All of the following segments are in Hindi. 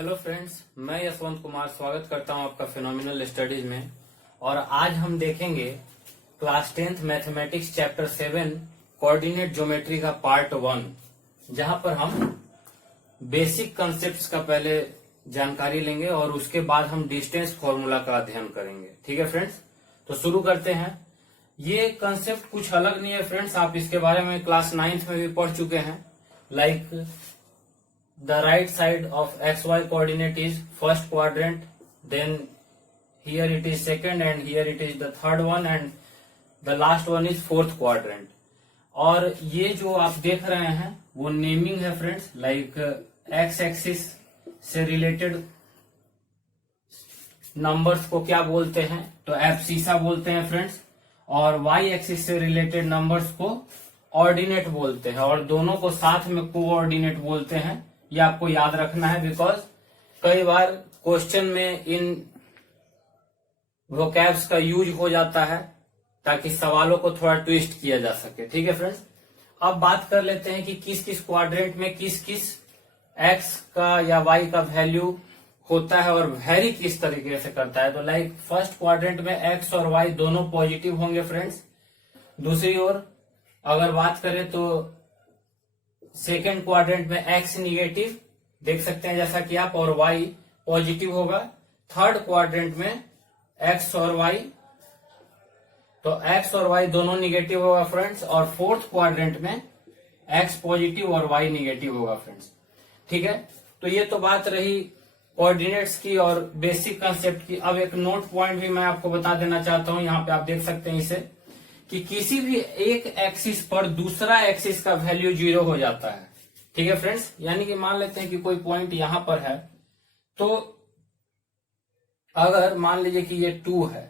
हेलो फ्रेंड्स, मैं यशवंत कुमार स्वागत करता हूं आपका फिनोमिनल स्टडीज में। और आज हम देखेंगे class 10th mathematics chapter 7 coordinate geometry का पार्ट 1, जहां पर हम बेसिक कॉन्सेप्ट्स का पहले जानकारी लेंगे और उसके बाद हम डिस्टेंस फॉर्मूला का अध्ययन करेंगे। ठीक है फ्रेंड्स, तो शुरू करते हैं। ये कॉन्सेप्ट कुछ अलग नहीं है फ्रेंड्स, आप इसके बारे में क्लास 9th में भी पढ़ चुके हैं। Like the right side of xy coordinate is first quadrant, then here it is second and here it is the third one and the last one is fourth quadrant। और ये जो आप देख रहे हैं वो नेमिंग है फ्रेंड्स। लाइक एक्स एक्सिस से रिलेटेड नंबर्स को क्या बोलते हैं, तो एब्सिसा बोलते हैं फ्रेंड्स। और वाई एक्सिस से रिलेटेड नंबर्स को ऑर्डिनेट बोलते हैं, और दोनों को साथ में कोऑर्डिनेट बोलते हैं। ये आपको याद रखना है, बिकॉज कई बार क्वेश्चन में इन वोकैब्स का यूज हो जाता है ताकि सवालों को थोड़ा ट्विस्ट किया जा सके। ठीक है फ्रेंड्स, अब बात कर लेते हैं कि किस किस क्वाड्रेंट में किस किस एक्स का या वाई का वैल्यू होता है और वेरी किस तरीके से करता है। तो लाइक फर्स्ट क्वाड्रेंट में एक्स और वाई दोनों पॉजिटिव होंगे फ्रेंड्स। दूसरी ओर अगर बात करें तो सेकेंड क्वाड्रेंट में एक्स निगेटिव देख सकते हैं जैसा कि आप, और वाई पॉजिटिव होगा। थर्ड क्वाड्रेंट में एक्स और वाई, तो एक्स और वाई दोनों निगेटिव होगा फ्रेंड्स। और फोर्थ क्वाड्रेंट में एक्स पॉजिटिव और वाई निगेटिव होगा फ्रेंड्स। ठीक है, तो ये तो बात रही कोऑर्डिनेट्स की और बेसिक कंसेप्ट की। अब एक नोट पॉइंट भी मैं आपको बता देना चाहता हूं, यहाँ पे आप देख सकते हैं इसे, कि किसी भी एक एक्सिस पर दूसरा एक्सिस का वैल्यू 0 हो जाता है। ठीक है फ्रेंड्स, यानी कि मान लेते हैं कि कोई पॉइंट यहां पर है, तो अगर मान लीजिए कि ये 2 है,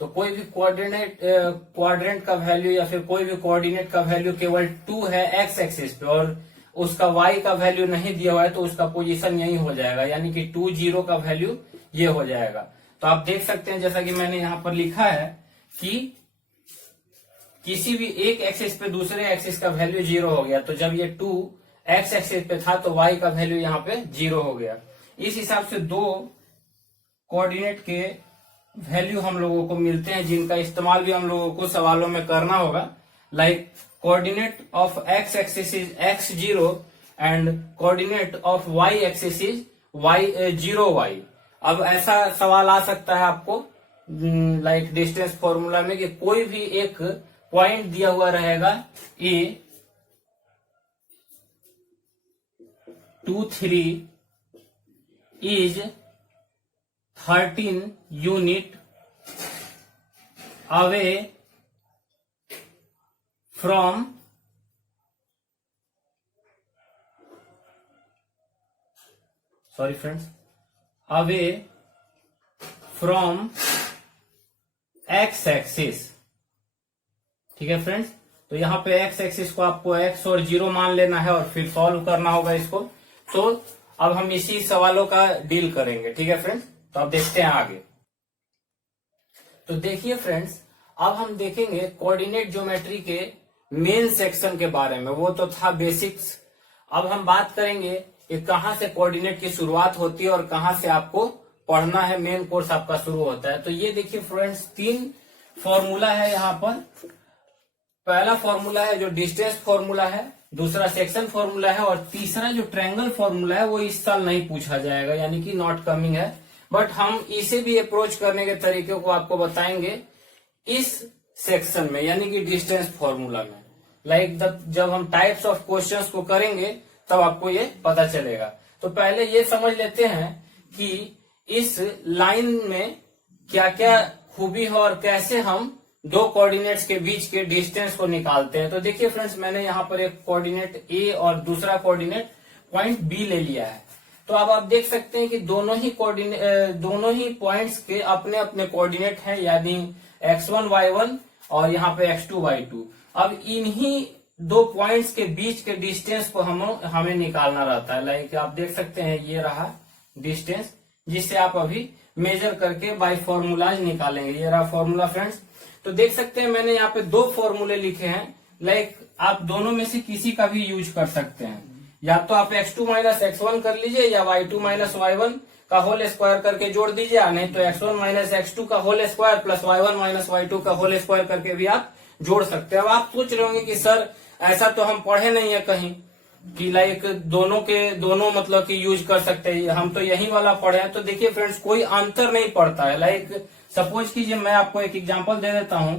तो कोई भी क्वाड्रेंट का वैल्यू या फिर कोई भी कोऑर्डिनेट का वैल्यू केवल 2 है एक्स एक्सिस पे, और उसका वाई का वैल्यू नहीं दिया हुआ है, तो उसका पोजीशन यही हो जाएगा, यानी कि 2 0 का वैल्यू ये हो जाएगा। तो आप देख सकते हैं जैसा कि मैंने यहाँ पर लिखा है कि किसी भी एक एक्सिस पे दूसरे एक्सिस का वैल्यू 0 हो गया। तो जब ये 2 एक्स एक्सिस पे था तो वाई का वैल्यू यहाँ पे 0 हो गया। इस हिसाब से दो कोऑर्डिनेट के वैल्यू हम लोगों को मिलते हैं, जिनका इस्तेमाल भी हम लोगों को सवालों में करना होगा। Like coordinate of x axis is x0 and coordinate of y axis is y0y। अब ऐसा सवाल आ सकता है आपको लाइक डिस्टेंस फॉर्मूला में कि कोई भी एक पॉइंट दिया हुआ रहेगा A 2 3 is 13 unit away from away from x axis। ठीक है फ्रेंड्स, तो यहाँ पे एक्स एक्सिस को आपको एक्स और 0 मान लेना है और फिर सॉल्व करना होगा इसको। तो अब हम इसी सवालों का डील करेंगे। ठीक है फ्रेंड्स, तो अब देखते हैं आगे। तो देखिए फ्रेंड्स, अब हम देखेंगे कोऑर्डिनेट ज्योमेट्री के मेन सेक्शन के बारे में। वो तो था बेसिक्स। अब हम बात करेंगे कि कहाँ से कोऑर्डिनेट की शुरुआत होती है और कहाँ से आपको पढ़ना है, मेन कोर्स आपका शुरू होता है। तो ये देखिए फ्रेंड्स, 3 फॉर्मूला है यहाँ पर। पहला फॉर्मूला है जो डिस्टेंस फॉर्मूला है, दूसरा सेक्शन फॉर्मूला है, और तीसरा जो ट्रायंगल फॉर्मूला है वो इस साल नहीं पूछा जाएगा, यानी कि नॉट कमिंग है। बट हम इसे भी अप्रोच करने के तरीके को आपको बताएंगे इस सेक्शन में, यानी कि डिस्टेंस फॉर्मूला में। लाइक जब हम टाइप्स ऑफ क्वेश्चंस को करेंगे तब आपको ये पता चलेगा। तो पहले ये समझ लेते हैं कि इस लाइन में क्या क्या खूबी है और कैसे हम दो कोऑर्डिनेट्स के बीच के डिस्टेंस को निकालते हैं। तो देखिए फ्रेंड्स, मैंने यहाँ पर एक कोऑर्डिनेट ए और दूसरा कोऑर्डिनेट पॉइंट बी ले लिया है। तो अब आप देख सकते हैं कि दोनों ही पॉइंट्स के अपने अपने कोऑर्डिनेट हैं, यानी x1 y1 और यहाँ पे x2 y2। अब इन्हीं दो पॉइंट्स के बीच के डिस्टेंस को हमें निकालना रहता है। लाइक आप देख सकते हैं ये रहा डिस्टेंस, जिससे आप अभी मेजर करके बाय फॉर्मूलाज निकालेंगे। ये रहा फॉर्मूला फ्रेंड्स। तो देख सकते हैं मैंने यहाँ पे 2 फॉर्मूले लिखे हैं। लाइक आप दोनों में से किसी का भी यूज कर सकते हैं। या तो आप x2 माइनस x1 कर लीजिए या y2 माइनस y1 का होल स्क्वायर करके जोड़ दीजिए, नहीं तो x1 माइनस x2 का whole square plus y1 minus y2 का होल स्क्वायर करके भी आप जोड़ सकते हैं। अब आप सोच रहे होंगे कि सर ऐसा तो हम पढ़े नहीं है कहीं कि लाइक दोनों के दोनों मतलब कि यूज कर सकते हैं, हम तो यही वाला पढ़े हैं। तो देखिए फ्रेंड्स, कोई अंतर नहीं पड़ता है। लाइक सपोज कीजिए मैं आपको एक एग्जांपल दे देता हूं,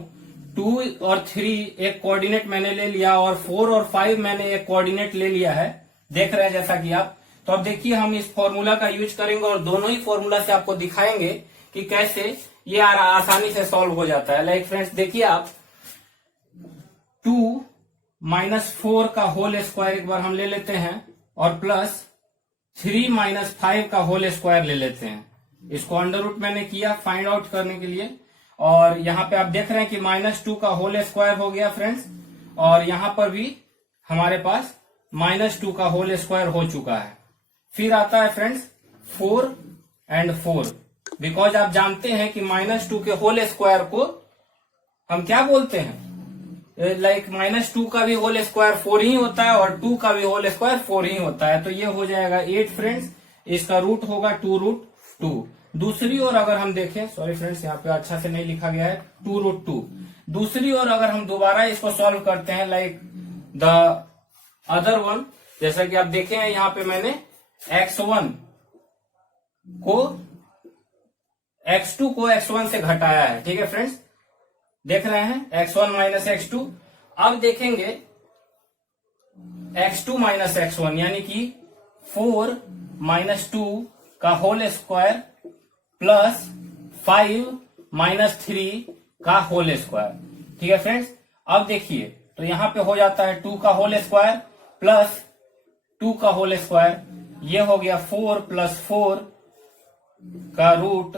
2 और 3 एक कोऑर्डिनेट मैंने ले लिया और 4 और 5 मैंने एक कोऑर्डिनेट ले लिया है, देख रहे हैं जैसा कि आप। तो अब देखिए हम इस फॉर्मूला का यूज करेंगे और दोनों ही फॉर्मूला से आपको दिखाएंगे कि कैसे ये आसानी से सॉल्व हो जाता है। लाइक फ्रेंड्स देखिए आप 2 माइनस 4 का होल स्क्वायर एक बार हम ले लेते हैं और प्लस 3 माइनस 5 का होल स्क्वायर ले लेते हैं। इसको अंडर रूट मैंने किया फाइंड आउट करने के लिए, और यहाँ पे आप देख रहे हैं कि -2 का होल स्क्वायर हो गया फ्रेंड्स, और यहाँ पर भी हमारे पास -2 का होल स्क्वायर हो चुका है। फिर आता है फ्रेंड्स 4 एंड 4, बिकॉज आप जानते हैं कि -2 के होल स्क्वायर को हम क्या बोलते हैं, लाइक -2 का भी होल स्क्वायर 4 ही होता है और 2 का भी होल स्क्वायर 4 ही होता है। तो ये हो जाएगा 8 फ्रेंड्स, इसका रूट होगा 2√2। दूसरी ओर अगर हम देखें, सॉरी फ्रेंड्स यहाँ पे अच्छा से नहीं लिखा गया है, 2√2। दूसरी ओर अगर हम दोबारा इसको सॉल्व करते हैं लाइक द अदर वन, जैसा कि आप देखे हैं यहाँ पे मैंने x1 को x2 को x1 से घटाया है, ठीक है फ्रेंड्स, देख रहे हैं x1 माइनस x2। अब देखेंगे x2 माइनस x1 यानी कि 4 माइनस 2 का होल स्क्वायर प्लस 5 माइनस 3 का होल स्क्वायर, ठीक है फ्रेंड्स। अब देखिए तो यहां पे हो जाता है 2 का होल स्क्वायर प्लस 2 का होल स्क्वायर, ये हो गया 4 प्लस 4 का रूट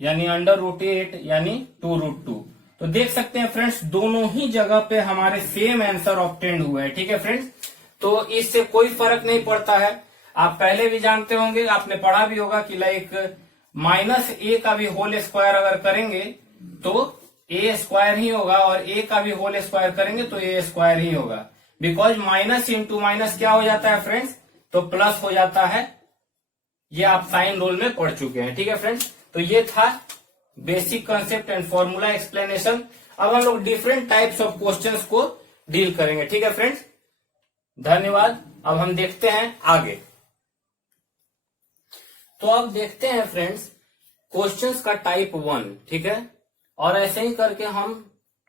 यानी √8 यानी 2√2। तो देख सकते हैं फ्रेंड्स दोनों ही जगह पे हमारे सेम आंसर ऑब्टेन्ड हुए हैं, ठीक है फ्रेंड्स। तो इससे कोई फर्क नहीं पड़ता है, आप पहले भी जानते होंगे, आपने पढ़ा भी होगा कि लाइक -a का भी होल स्क्वायर अगर करेंगे तो a स्क्वायर ही होगा और a का भी होल स्क्वायर करेंगे तो a स्क्वायर ही होगा, बिकॉज माइनस इंटू माइनस क्या हो जाता है फ्रेंड्स, तो प्लस हो जाता है। ये आप साइन रूल में पढ़ चुके हैं, ठीक है फ्रेंड्स। तो ये था basic concept and formula explanation. अब हम लोग डिफरेंट टाइप्स ऑफ क्वेश्चंस को डील करेंगे, ठीक है फ्रेंड्स। धन्यवाद। अब हम देखते हैं आगे। तो अब देखते हैं फ्रेंड्स क्वेश्चंस का टाइप 1, ठीक है, और ऐसे ही करके हम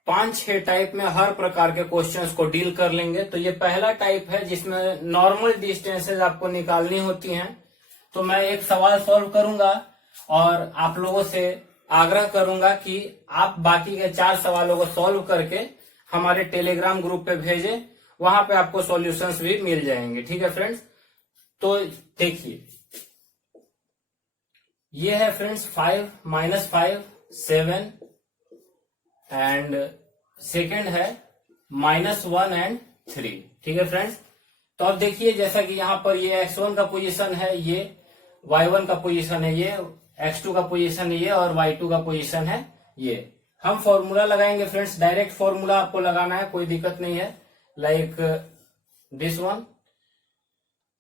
5-6 टाइप में हर प्रकार के क्वेश्चंस को डील कर लेंगे। तो ये पहला टाइप है जिसमें नॉर्मल डिस्टेंसेज आपको निकालनी होती हैं। तो मैं एक सवाल सॉल्व करूंगा और आप लोगों से आग्रह करूंगा कि आप बाकी के 4 सवालों को सॉल्व करके हमारे टेलीग्राम ग्रुप पे भेजें, वहां पे आपको सॉल्यूशंस भी मिल जाएंगे, ठीक है फ्रेंड्स। तो देखिए ये है फ्रेंड्स 5 माइनस 5 7 एंड सेकेंड है -1 एंड 3, ठीक है फ्रेंड्स। तो अब देखिए जैसा कि यहाँ पर ये x1 का पोजीशन है, ये y1 का पोजीशन है, ये x2 का पोजीशन है ये, और y2 का पोजीशन है ये। हम फॉर्मूला लगाएंगे फ्रेंड्स, डायरेक्ट फॉर्मूला आपको लगाना है, कोई दिक्कत नहीं है। लाइक दिस वन,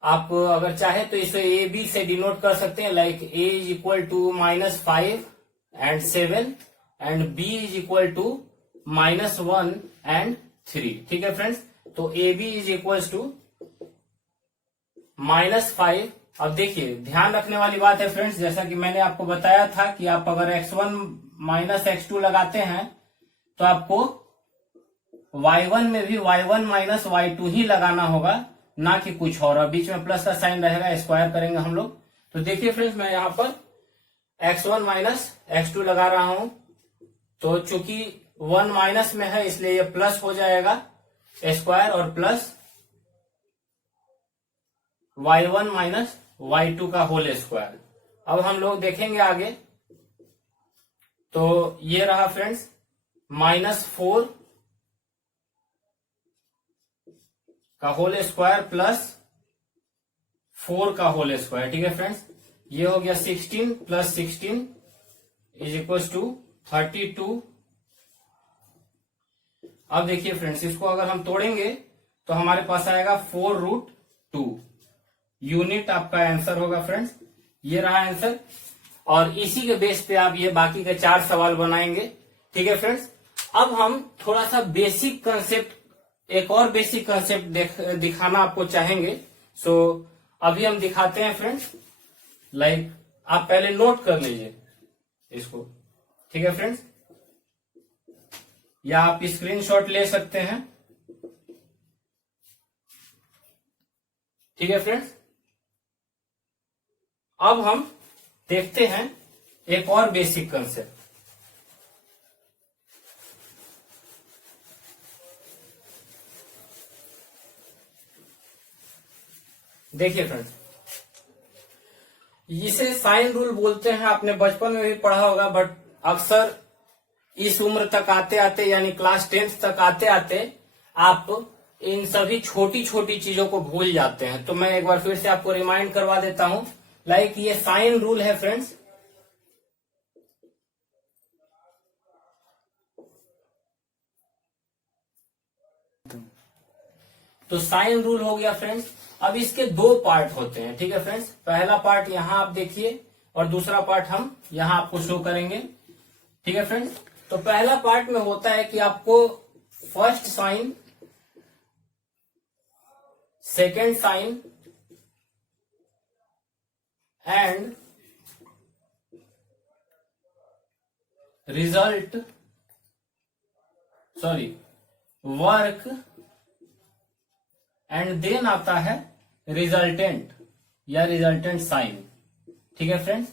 आप अगर चाहे तो इसे ए बी से डिनोट कर सकते हैं, like a is equal to -5 and 7 and b is equal to -1 and 3, ठीक है फ्रेंड्स। तो A B is equal to -5। अब देखिए ध्यान रखने वाली बात है फ्रेंड्स, जैसा कि मैंने आपको बताया था कि आप अगर x1 माइनस x2 लगाते हैं तो आपको y1 में भी y1 माइनस y2 ही लगाना होगा, ना कि कुछ और बीच में प्लस का साइन रहेगा, स्क्वायर करेंगे हम लोग। तो देखिए फ्रेंड्स मैं यहाँ पर x1 माइनस x2 लगा रहा हूं, तो चूंकि 1 माइनस में है इसलिए ये प्लस हो जाएगा स्क्वायर और प्लस y1 माइनस y2 का होल स्क्वायर। अब हम लोग देखेंगे आगे, तो ये रहा फ्रेंड्स -4 का होल स्क्वायर प्लस 4 का होल स्क्वायर, ठीक है फ्रेंड्स। ये हो गया 16 प्लस 16 इज इक्वल टू 32। अब देखिए फ्रेंड्स इसको अगर हम तोड़ेंगे तो हमारे पास आएगा 4√2, यूनिट आपका आंसर होगा फ्रेंड्स। ये रहा आंसर, और इसी के बेस पे आप ये बाकी के 4 सवाल बनाएंगे। ठीक है फ्रेंड्स, अब हम थोड़ा सा बेसिक कंसेप्ट, एक और बेसिक कंसेप्ट दिखाना आपको चाहेंगे। सो अभी हम दिखाते हैं फ्रेंड्स। लाइक आप पहले नोट कर लीजिए इसको। ठीक है फ्रेंड्स, या आप स्क्रीनशॉट ले सकते हैं। ठीक है फ्रेंड्स, अब हम देखते हैं एक और बेसिक कंसेप्ट। देखिए फ्रेंड्स, इसे साइन रूल बोलते हैं। आपने बचपन में भी पढ़ा होगा, बट अक्सर इस उम्र तक आते आते, यानी क्लास 10th तक आते आते आप इन सभी छोटी छोटी चीजों को भूल जाते हैं। तो मैं एक बार फिर से आपको रिमाइंड करवा देता हूं। लाइक ये साइन रूल है फ्रेंड्स। तो साइन रूल हो गया फ्रेंड्स। अब इसके 2 पार्ट होते हैं। ठीक है फ्रेंड्स, पहला पार्ट यहां आप देखिए और दूसरा पार्ट हम यहां आपको शो करेंगे। ठीक है फ्रेंड्स, तो पहला पार्ट में होता है कि आपको first sign, second sign and result, work, and then आता है रिजल्टेंट या रिजल्टेंट साइन। ठीक है फ्रेंड्स,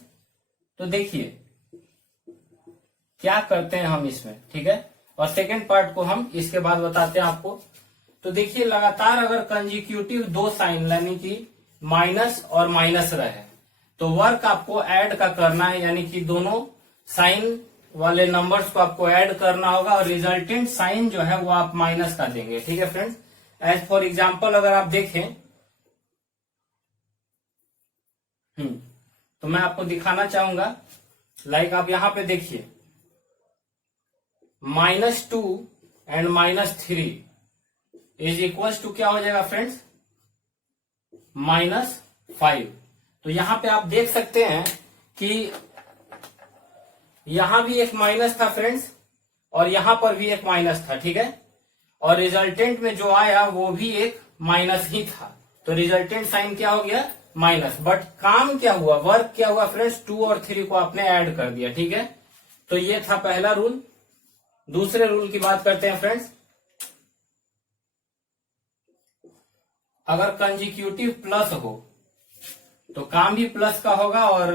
तो देखिए क्या करते हैं हम इसमें। ठीक है, और सेकेंड पार्ट को हम इसके बाद बताते हैं आपको। तो देखिए, लगातार अगर कंजिक्यूटिव 2 साइन यानी कि माइनस और माइनस रहे तो वर्क आपको ऐड का करना है, यानी कि दोनों साइन वाले नंबर्स को आपको ऐड करना होगा, और रिजल्टेंट साइन जो है वो आप माइनस का देंगे। ठीक है फ्रेंड्स, एज फॉर एग्जाम्पल अगर आप देखें, तो मैं आपको दिखाना चाहूंगा। लाइक आप यहां पे देखिए, -2 एंड -3 इज इक्वल टू क्या हो जाएगा फ्रेंड्स, -5। तो यहां पे आप देख सकते हैं कि यहां भी एक माइनस था फ्रेंड्स, और यहां पर भी एक माइनस था। ठीक है, और रिजल्टेंट में जो आया वो भी एक माइनस ही था। तो रिजल्टेंट साइन क्या हो गया, माइनस। बट काम क्या हुआ, वर्क क्या हुआ फ्रेंड्स, 2 और 3 को आपने ऐड कर दिया। ठीक है, तो ये था पहला रूल। दूसरे रूल की बात करते हैं फ्रेंड्स। अगर कंजिक्यूटिव प्लस हो तो काम भी प्लस का होगा और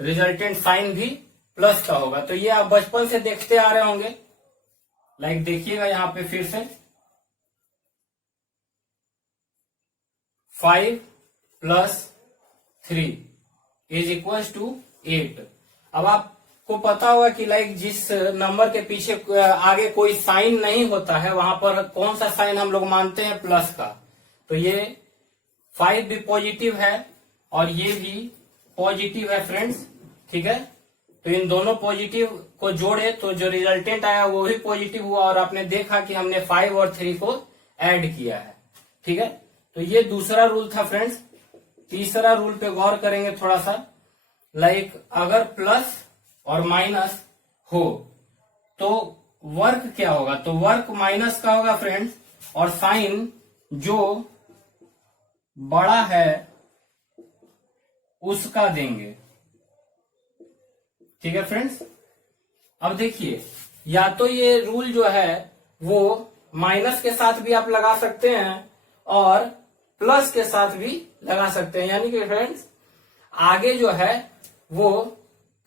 रिजल्टेंट साइन भी प्लस का होगा। तो ये आप बचपन से देखते आ रहे होंगे। लाइक देखिएगा यहां पे फिर से, 5 + 3 इज इक्वल टू 8। अब आपको पता होगा कि लाइक जिस नंबर के पीछे आगे कोई साइन नहीं होता है वहां पर कौन सा साइन हम लोग मानते हैं, प्लस का। तो ये 5 भी पॉजिटिव है और ये भी पॉजिटिव है फ्रेंड्स। ठीक है, तो इन दोनों पॉजिटिव को जोड़े तो जो रिजल्टेंट आया वो भी पॉजिटिव हुआ, और आपने देखा कि हमने 5 और 3 को ऐड किया है। ठीक है, तो ये दूसरा रूल था फ्रेंड्स। तीसरा रूल पे गौर करेंगे थोड़ा सा। लाइक अगर प्लस और माइनस हो तो वर्क क्या होगा, तो वर्क माइनस का होगा फ्रेंड्स, और साइन जो बड़ा है उसका देंगे। ठीक है फ्रेंड्स, अब देखिए, या तो ये रूल जो है वो माइनस के साथ भी आप लगा सकते हैं और प्लस के साथ भी लगा सकते हैं। यानी कि फ्रेंड्स आगे जो है वो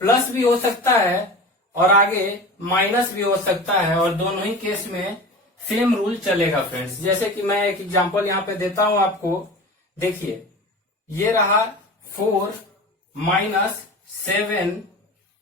प्लस भी हो सकता है और आगे माइनस भी हो सकता है, और दोनों ही केस में सेम रूल चलेगा फ्रेंड्स। जैसे कि मैं एक एग्जांपल यहां पे देता हूं आपको। देखिए, ये रहा 4 - 7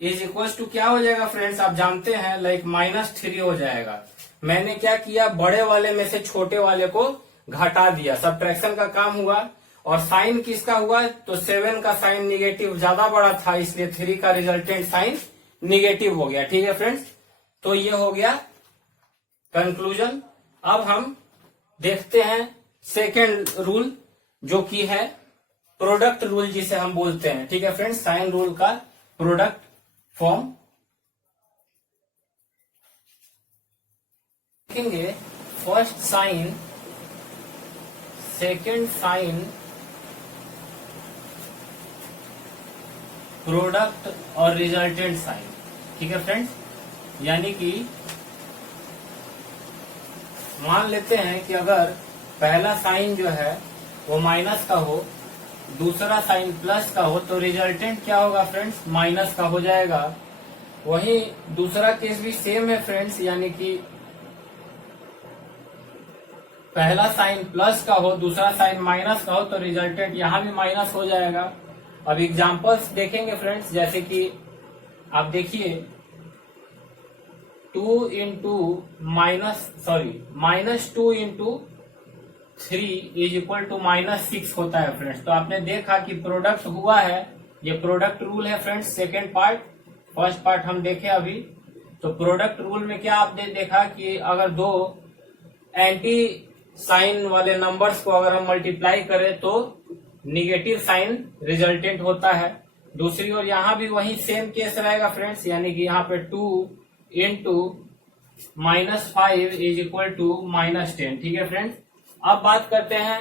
इज इक्वल टू क्या हो जाएगा फ्रेंड्स, आप जानते हैं लाइक -3 हो जाएगा। मैंने क्या किया, बड़े वाले में से छोटे वाले को घटा दिया, सब्ट्रैक्शन का काम हुआ। और साइन किसका हुआ, तो 7 का साइन निगेटिव ज्यादा बड़ा था, इसलिए 3 का रिजल्टेंट साइन निगेटिव हो गया। ठीक है फ्रेंड्स, तो ये हो गया कंक्लूजन। अब हम देखते हैं सेकेंड रूल, जो कि है प्रोडक्ट रूल जिसे हम बोलते हैं, ठीक है फ्रेंड्स, साइन रूल का प्रोडक्ट फॉर्म देखेंगे। First sign, second sign, product और रिजल्टेंट साइन, ठीक है फ्रेंड्स। यानी कि मान लेते हैं कि अगर पहला साइन जो है वो माइनस का हो, दूसरा साइन प्लस का हो, तो रिजल्टेंट क्या होगा फ्रेंड्स, माइनस का हो जाएगा। वहीं दूसरा केस भी सेम है फ्रेंड्स, यानी कि पहला साइन प्लस का हो, दूसरा साइन माइनस का हो, तो रिजल्टेंट यहां भी माइनस हो जाएगा। अब एग्जांपल्स देखेंगे फ्रेंड्स, जैसे कि आप देखिए 2 into minus 2 into 3 is equal to -6 होता है फ्रेंड्स। तो आपने देखा कि प्रोडक्ट हुआ है, ये प्रोडक्ट रूल है friends, second part. First part हम देखे अभी। तो प्रोडक्ट रूल में क्या आपने देखा कि अगर दो एंटी साइन वाले नंबर्स को अगर हम मल्टीप्लाई करें तो निगेटिव साइन रिजल्टेंट होता है। दूसरी ओर यहां भी वही सेम केस रहेगा फ्रेंड्स, यानी कि यहाँ पे 2 इंटू -5 इज इक्वल टू -10, ठीक है फ्रेंड्स। अब बात करते हैं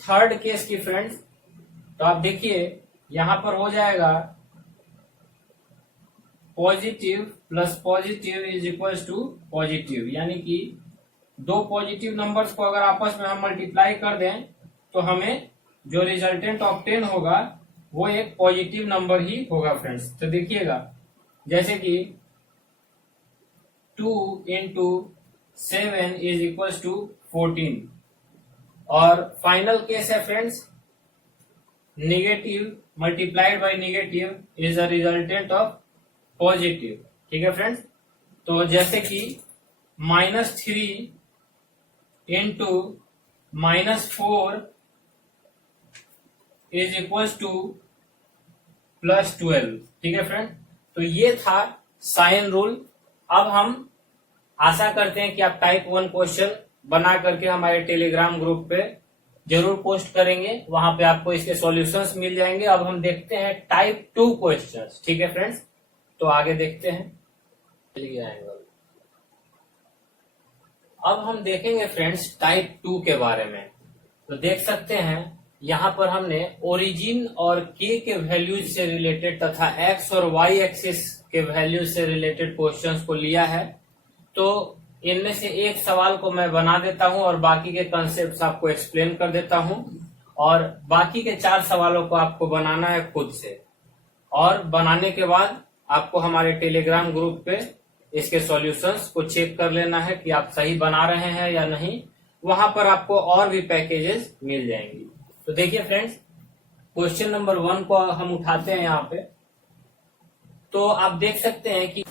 थर्ड केस की फ्रेंड्स। तो आप देखिए यहां पर हो जाएगा positive plus positive is equal to positive, यानी कि दो पॉजिटिव नंबर्स को अगर आपस में हम मल्टीप्लाई कर दें तो हमें जो रिजल्टेंट ऑब्टेन होगा वो एक पॉजिटिव नंबर ही होगा फ्रेंड्स। तो देखिएगा जैसे कि 2 इंटू 7 इज इक्वल टू 14, और फाइनल केस है friends negative multiplied by negative is the resultant of positive, ठीक है फ्रेंड्स। तो जैसे कि -3 इंटू -4 इज इक्वल टू +12, ठीक है फ्रेंड। तो ये था साइन रूल। अब हम आशा करते हैं कि आप टाइप 1 क्वेश्चन बना करके हमारे टेलीग्राम ग्रुप पे जरूर पोस्ट करेंगे, वहां पे आपको इसके सॉल्यूशंस मिल जाएंगे। अब हम देखते हैं टाइप 2 क्वेश्चंस, ठीक है फ्रेंड्स। तो आगे देखते हैं। अब हम देखेंगे फ्रेंड्स टाइप 2 के बारे में। तो देख सकते हैं यहाँ पर हमने ओरिजिन और के वैल्यूज से रिलेटेड तथा एक्स और वाई एक्सिस के वैल्यूज से रिलेटेड क्वेश्चंस को लिया है। तो इनमें से एक सवाल को मैं बना देता हूं और बाकी के कंसेप्ट आपको एक्सप्लेन कर देता हूं, और बाकी के 4 सवालों को आपको बनाना है खुद से, और बनाने के बाद आपको हमारे टेलीग्राम ग्रुप पे इसके सॉल्यूशंस को चेक कर लेना है कि आप सही बना रहे हैं या नहीं। वहां पर आपको और भी पैकेजेस मिल जाएंगी। तो देखिए फ्रेंड्स, क्वेश्चन नंबर 1 को हम उठाते हैं यहाँ पे। तो आप देख सकते हैं कि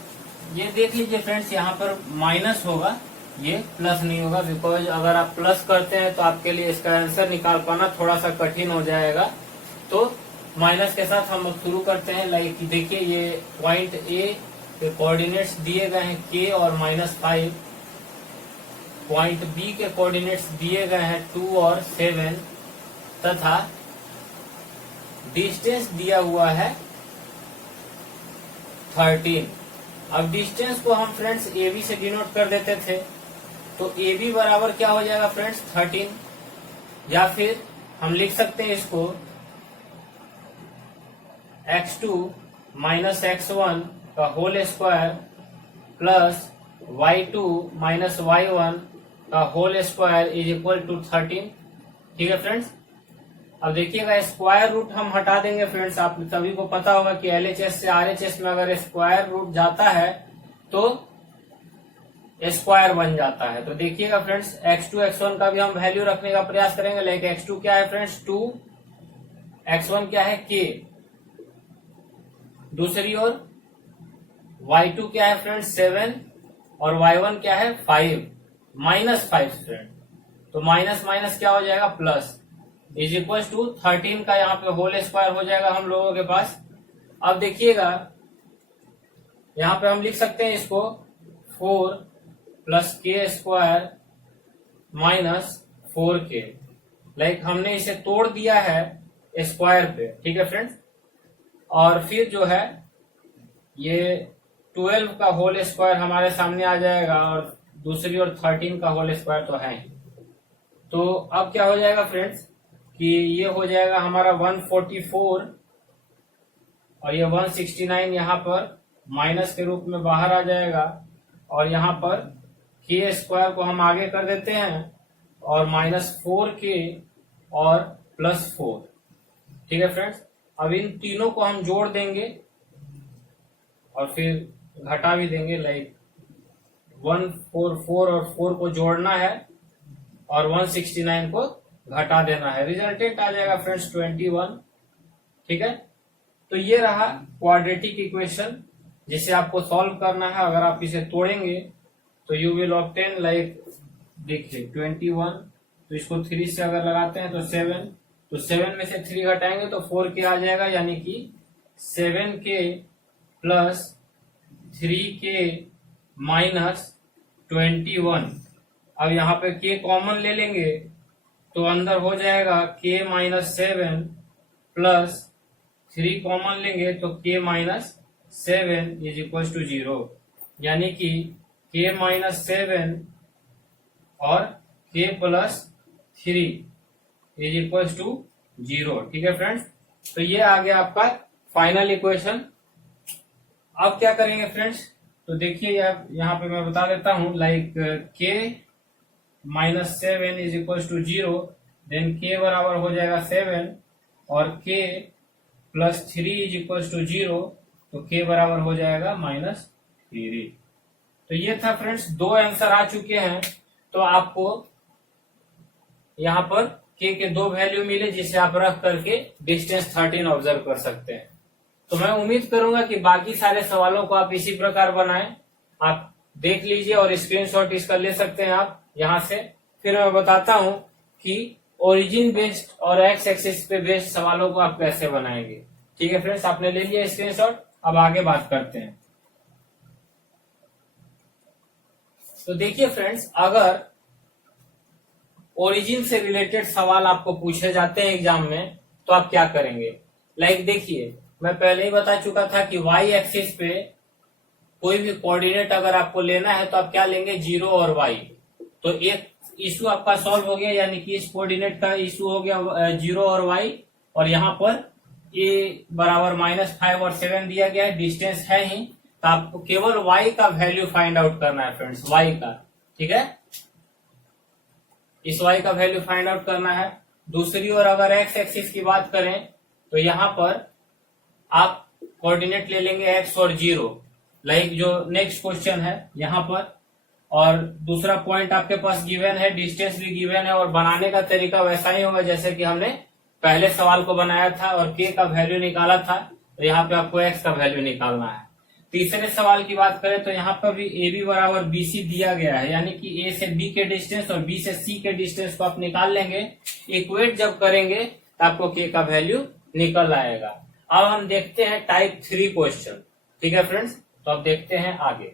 ये देख लीजिए फ्रेंड्स, यहाँ पर माइनस होगा, ये प्लस नहीं होगा, बिकॉज अगर आप प्लस करते हैं तो आपके लिए इसका आंसर निकाल पाना थोड़ा सा कठिन हो जाएगा। तो माइनस के साथ हम शुरू करते हैं। लाइक देखिए ये पॉइंट ए के कोऑर्डिनेट्स दिए गए हैं k और -5, पॉइंट बी के कोऑर्डिनेट्स दिए गए हैं 2 और 7, तथा डिस्टेंस दिया हुआ है 13। अब डिस्टेंस को हम फ्रेंड्स AB से डिनोट कर देते थे, तो AB बराबर क्या हो जाएगा फ्रेंड्स 13, या फिर हम लिख सकते हैं इसको x2 माइनस x1 का whole square plus y2 minus y1 का whole square is equal to 13, ठीक है फ्रेंड्स। अब देखिएगा स्क्वायर रूट हम हटा देंगे फ्रेंड्स। आप सभी को पता होगा कि LHS से RHS में अगर स्क्वायर रूट जाता है तो स्क्वायर बन जाता है। तो देखिएगा फ्रेंड्स x2 x1 का भी हम वैल्यू रखने का प्रयास करेंगे। लाइक x2 क्या है फ्रेंड्स 2, x1 क्या है k, दूसरी ओर y2 क्या है फ्रेंड्स 7 और y1 क्या है 5, -5 फ्रेंड। तो माइनस माइनस क्या हो जाएगा प्लस, इज इक्वल टू 13 का यहाँ पे होल स्क्वायर हो जाएगा हम लोगों के पास। अब देखिएगा यहाँ पे हम लिख सकते हैं इसको 4 plus k square minus 4k, like हमने इसे तोड़ दिया है स्क्वायर पे, ठीक है फ्रेंड्स। और फिर जो है ये 12 का होल स्क्वायर हमारे सामने आ जाएगा और दूसरी ओर 13 का होल स्क्वायर तो है। तो अब क्या हो जाएगा फ्रेंड्स कि ये हो जाएगा हमारा 144 और ये 169 यहाँ पर माइनस के रूप में बाहर आ जाएगा। और यहाँ पर के स्क्वायर को हम आगे कर देते हैं और -4k और +4, ठीक है फ्रेंड्स। अब इन तीनों को हम जोड़ देंगे और फिर घटा भी देंगे, लाइक 144 और 4 को जोड़ना है और 169 को घटा देना है। रिजल्टेंट आ जाएगा फ्रेंड्स 21, ठीक है। तो ये रहा क्वाड्रेटिक इक्वेशन जिसे आपको सॉल्व करना है। अगर आप इसे तोड़ेंगे तो यू विल ऑब्टेन लाइक, देखिए 21, तो इसको 3 से अगर लगाते हैं तो 7, तो 7 में से 3 घटाएंगे तो 4k आ जाएगा, यानी कि 7k + 3k - 21। अब यहाँ पे k कॉमन ले लेंगे तो अंदर हो जाएगा k - 7 प्लस 3 कॉमन लेंगे तो k - 7 = 0, यानी कि k - 7 और k + 3 = 0, ठीक है फ्रेंड्स। तो ये आ गया आपका फाइनल इक्वेशन। अब क्या करेंगे फ्रेंड्स, तो देखिए यहाँ पे मैं बता देता हूं, लाइक k - 7 = 0, देन k बराबर हो जाएगा 7 और k + 3 = 0, तो k बराबर हो जाएगा -3। तो ये था फ्रेंड्स, 2 आंसर आ चुके हैं। तो आपको यहाँ पर k के 2 वैल्यू मिले जिसे आप रख करके डिस्टेंस 13 ऑब्जर्व कर सकते हैं। तो मैं उम्मीद करूंगा कि बाकी सारे सवालों को आप इसी प्रकार बनाएं। आप देख लीजिए और स्क्रीनशॉट इसका ले सकते हैं आप यहाँ से। फिर मैं बताता हूं कि ओरिजिन बेस्ड और एक्स एक्सिस पे बेस्ड सवालों को आप कैसे बनाएंगे, ठीक है फ्रेंड्स। आपने ले लिया स्क्रीनशॉट, अब आगे बात करते हैं। तो देखिए फ्रेंड्स, अगर ओरिजिन से रिलेटेड सवाल आपको पूछे जाते हैं एग्जाम में तो आप क्या करेंगे। लाइक देखिए, मैं पहले ही बता चुका था कि वाई एक्सिस पे कोई भी कोऑर्डिनेट अगर आपको लेना है तो आप क्या लेंगे, 0 और y। तो एक इशू आपका सॉल्व हो गया, यानी कि इस कोऑर्डिनेट का इशू हो गया 0 और y। और यहाँ पर a बराबर -5 और 7 दिया गया है, डिस्टेंस है ही, तो आपको केवल y का वैल्यू फाइंड आउट करना है फ्रेंड्स, y का, ठीक है। इस y का वैल्यू फाइंड आउट करना है। दूसरी ओर अगर x एक्सिस की बात करें तो यहाँ पर आप कोऑर्डिनेट ले लेंगे x और 0, लाइक जो नेक्स्ट क्वेश्चन है यहाँ पर। और दूसरा पॉइंट आपके पास गिवन है, डिस्टेंस भी गिवन है, और बनाने का तरीका वैसा ही होगा जैसे कि हमने पहले सवाल को बनाया था और k का वैल्यू निकाला था। तो यहाँ पे आपको x का वैल्यू निकालना है। तीसरे सवाल की बात करें तो यहाँ पर भी AB बराबर BC दिया गया है, यानी कि A से B के डिस्टेंस और B से C के डिस्टेंस को आप निकाल लेंगे। इक्वेट जब करेंगे तो आपको k का वैल्यू निकल आएगा। अब हम देखते हैं टाइप 3 क्वेश्चन, ठीक है फ्रेंड्स। तो अब देखते हैं आगे।